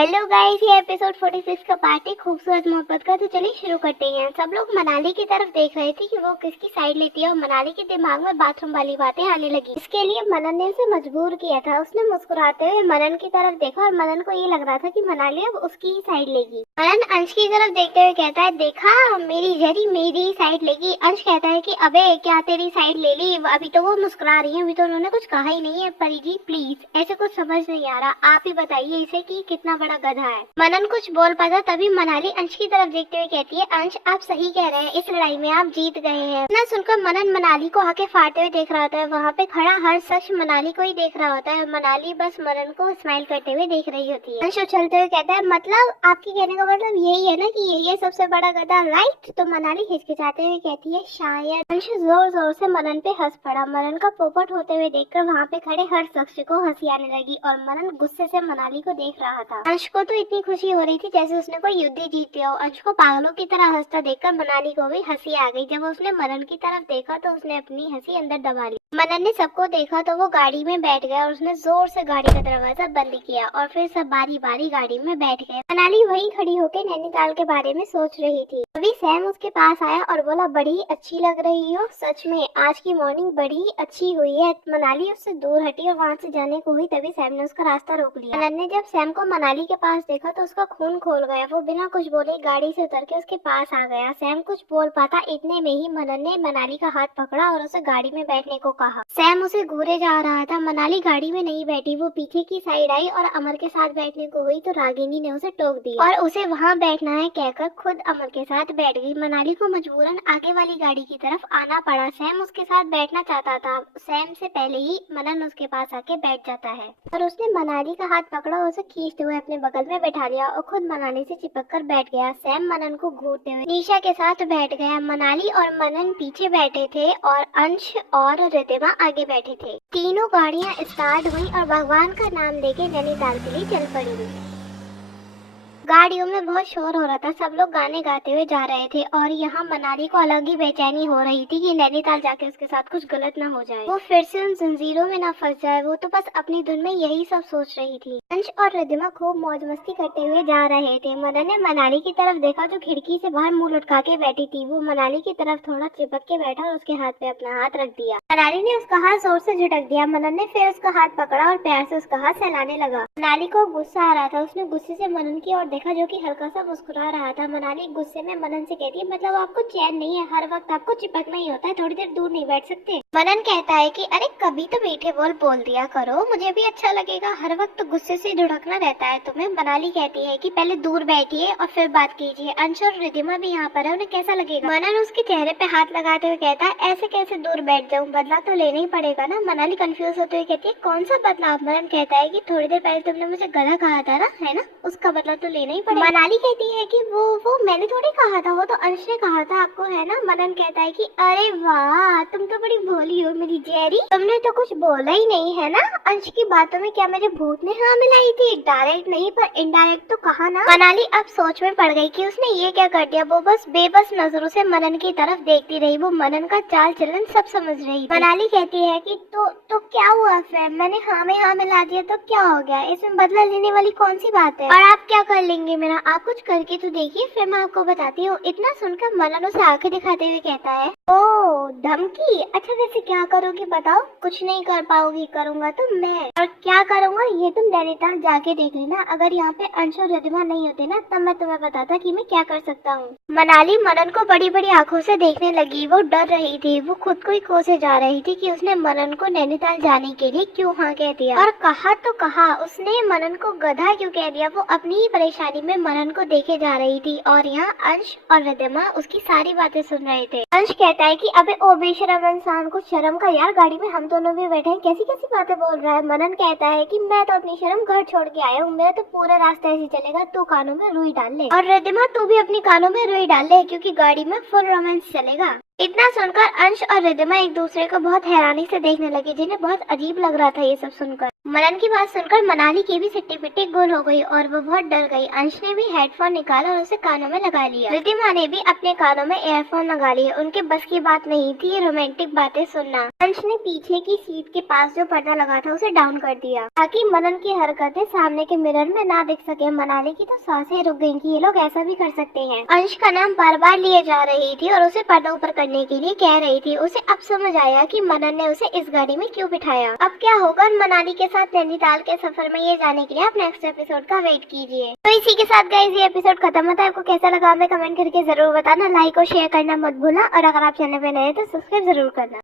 Hello guys, ये episode 46 का part है खूबसूरत मोहब्बत का। तो चलिए शुरू करते हैं। सब लोग मनाली की तरफ देख रहे थे कि वो किसकी साइड लेती है और मनाली के दिमाग में बाथरूम वाली बातें आने लगी। इसके लिए मनन ने उसे मजबूर किया था। उसने मुस्कुराते हुए मनन की तरफ देखा और मनन को ये लग रहा था कि मनाली अब उसकी ही साइड लेगी। मनन अंश की तरफ देखते हुए कहता है, देखा मेरी जरी मेरी ही साइड लेगी। अंश कहता है कि अबे क्या तेरी साइड ले ली? अभी तो वो मुस्कुरा रही है, अभी तो उन्होंने कुछ कहा ही नहीं है। परी जी प्लीज, ऐसे कुछ समझ नहीं आ रहा, आप ही बताइए इसे कि कितना बड़ा गधा है। मनन कुछ बोल पाता तभी मनाली अंश की तरफ देखते हुए कहती है, अंश आप सही कह रहे हैं, इस लड़ाई में आप जीत गए हैं। ना सुनकर मनन मनाली को आके फाड़ते हुए देख रहा होता है। वहाँ पे खड़ा हर शख्स मनाली को ही देख रहा होता है। मनाली बस मनन को स्माइल करते हुए देख रही होती है। अंश उछलते हुए कहता है, मतलब आपकी कहने का मतलब यही है ना कि यही है सबसे बड़ा गधा, राइट? तो मनाली हिचकिचाते हुए कहती है, शायद। अंश जोर जोर से मनन पे हंस पड़ा। मनन का पोपट होते हुए देखकर वहाँ पे खड़े हर शख्स को हंसी आने लगी और मनन गुस्से से मनाली को देख रहा था। अंश को तो इतनी खुशी हो रही थी जैसे उसने कोई युद्ध ही जीत लिया हो। अंश को पागलों की तरह हंसता देखकर मनाली को भी हंसी आ गई। जब उसने मनन की तरफ देखा तो उसने अपनी हंसी अंदर दबा ली। मनन ने सबको देखा तो वो गाड़ी में बैठ गया और उसने जोर से गाड़ी का दरवाजा बंद किया और फिर सब बारी बारी गाड़ी में बैठ गए। मनाली वहीं खड़ी होकर नैनीताल के बारे में सोच रही थी। अभी सैम उसके पास आया और बोला, बड़ी अच्छी लग रही हो, सच में आज की मॉर्निंग बड़ी अच्छी हुई है। मनाली उससे दूर हटी और वहाँ से जाने को हुई तभी सैम ने उसका रास्ता रोक लिया। मनन ने जब सैम को मनाली के पास देखा तो उसका खून खोल गया। वो बिना कुछ बोले गाड़ी से उतर के उसके पास आ गया। सैम कुछ बोल पाता इतने में ही मनन ने मनाली का हाथ पकड़ा और उसे गाड़ी में बैठने को कहा। सैम उसे घूरे जा रहा था। मनाली गाड़ी में नहीं बैठी, वो पीछे की साइड आई और अमर के साथ बैठने को हुई तो रागिनी ने उसे टोक दिया और उसे वहाँ बैठना है कहकर खुद अमर के साथ बैठ गई। मनाली को मजबूरन आगे वाली गाड़ी की तरफ आना पड़ा। सैम उसके साथ बैठना चाहता था। सैम से पहले ही मनन उसके पास आके बैठ जाता है और उसने मनाली का हाथ पकड़ा और उसे खींचते हुए अपने बगल में बैठा लिया और खुद मनाली से चिपक कर बैठ गया। सैम मनन को घूरते हुए निशा के साथ बैठ गया। मनाली और मनन पीछे बैठे थे और अंश और रितिमा आगे बैठे थे। तीनों गाड़ियां स्टार्ट हुई और भगवान का नाम लेके नैनीताल के लिए चल पड़ी। गाड़ियों में बहुत शोर हो रहा था। सब लोग गाने गाते हुए जा रहे थे और यहाँ मनाली को अलग ही बेचैनी हो रही थी कि नैनीताल जाके उसके साथ कुछ गलत ना हो जाए, वो फिर से उन जंजीरों में ना फंस जाए। वो तो बस अपनी धुन में यही सब सोच रही थी। अंश और रिद्धिमा खूब मौज मस्ती करते हुए जा रहे थे। मनन ने मनाली की तरफ देखा जो खिड़की से बाहर मुंह लटका के बैठी थी। वो मनाली की तरफ थोड़ा चिपक के बैठा और उसके हाथ पे अपना हाथ रख दिया। मनाली ने उसका हाथ जोर से झटक दिया। मनन ने फिर उसका हाथ पकड़ा और प्यार से उसका हाथ सहलाने लगा। मनाली को गुस्सा आ रहा था। उसने गुस्से से मनन की ओर देखा जो कि हल्का सा मुस्कुरा रहा था। मनाली गुस्से में मनन से कहती है, मतलब आपको चैन नहीं है? हर वक्त आपको चिपकना ही होता है, थोड़ी देर दूर नहीं बैठ सकते? मनन कहता है कि अरे कभी तो मीठे बोल दिया करो, मुझे भी अच्छा लगेगा। हर वक्त गुस्से से धुड़कना रहता है तुम्हें। मनाली कहती है कि पहले दूर बैठिए और फिर बात कीजिए। अंश और रिद्धिमा भी यहाँ पर है, उन्हें कैसा लगेगा? मनन उसके चेहरे पे हाथ लगाते हुए कहता है, ऐसे कैसे दूर बैठ जाऊँ? बदला तो लेना ही पड़ेगा ना। मनाली कंफ्यूज होते हुए कहती है, कौन सा बदलाव? मनन कहता है कि थोड़ी देर पहले तुमने मुझे गधा कहा था ना, है ना, उसका बदला तो लेना ही पड़ेगा। मनाली कहती है कि वो मैंने थोड़ी कहा था, वो तो अंश ने कहा था आपको, है ना? मनन कहता है कि अरे वाह, तुम तो बड़ी भोली हो मेरी जेरी, तुमने तो कुछ बोला ही नहीं, है ना? अंश की बातों में क्या मेरे भूत ने हाँ मिलाई थी? डायरेक्ट नहीं पर इनडायरेक्ट तो कहा ना। मनाली अब सोच में पड़ गई कि उसने ये क्या कर दिया। वो बस बेबस नजरों से मनन की तरफ देखती रही। वो मनन का चाल चलन सब समझ रही थी। मनाली कहती है कि तो क्या हुआ फिर? मैंने हाँ में हाँ मिला दिया तो क्या हो गया? इसमें बदला लेने वाली कौन सी बात है? और आप क्या कर लेंगे मेरा? आप कुछ करके तो देखिए, फिर मैं आपको बताती हूँ। इतना सुनकर मनन उसे आंखें दिखाते हुए कहता है, ओ धमकी? अच्छा वैसे क्या करोगी बताओ? कुछ नहीं कर पाओगी, करूंगा तो मैं। और क्या करूंगा ये तुम नैनीताल जाके देख लेना। अगर यहाँ पे अंश और रिद्धिमा नहीं होते ना तब मैं तुम्हें बताता कि मैं क्या कर सकता हूँ। मनाली मनन को बड़ी बड़ी आंखों से देखने लगी। वो डर रही थी। वो खुद को ही कोसे जा रही थी कि उसने मनन को नैनीताल जाने के लिए क्यों हाँ कह दिया। और कहा तो कहा, उसने मनन को गधा क्यों कह दिया? वो अपनी ही परेशानी में मनन को देखे जा रही थी और यहाँ अंश और रिद्धिमा उसकी सारी बातें सुन रहे थे। अंश कहता है कि अबे ओ बेशरम इंसान, कुछ शर्म का यार, गाड़ी में हम दोनों भी बैठे हैं, कैसी कैसी बातें बोल रहा है? मनन कहता है कि मैं तो अपनी शर्म घर छोड़ के आया हूँ, मेरा तो पूरा रास्ता ऐसे चलेगा, तू कानों में रुई डाल ले। और रिद्धिमा तू भी अपनी कानों में रुई डाल ले क्योंकि गाड़ी में फुल रोमांस चलेगा। इतना सुनकर अंश और रिद्धिमा एक दूसरे को बहुत हैरानी से देखने लगे, जिन्हें बहुत अजीब लग रहा था ये सब सुनकर। मनन की बात सुनकर मनाली की भी सिट्टी पिट्टी गोल हो गई और वो बहुत डर गई। अंश ने भी हेडफोन निकाला और उसे कानों में लगा लिया। रिद्धिमा ने भी अपने कानों में एयरफोन लगा लिए। उनके बस की बात नहीं थी ये रोमांटिक बातें सुनना। अंश ने पीछे की सीट के पास जो पर्दा लगा था उसे डाउन कर दिया ताकि मनन की हरकतें सामने के मिरर में ना दिख सके। मनाली की तो सांसें रुक गई कि ये लोग ऐसा भी कर सकते हैं। अंश का नाम बार बार लिए जा रही थी और उसे पर्दा ऊपर करने के लिए कह रही थी। उसे अब समझ आया कि मनन ने उसे इस गाड़ी में क्यों बिठाया। अब क्या होगा मनाली के साथ नैनीताल के सफर में, ये जाने के लिए आप नेक्स्ट एपिसोड का वेट कीजिए। तो इसी के साथ गाइस ये एपिसोड खत्म होता है। आपको कैसा लगा हमें कमेंट करके जरूर बताना। लाइक और शेयर करना मत भूलना और अगर आप चैनल पे नए हैं तो सब्सक्राइब जरूर करना।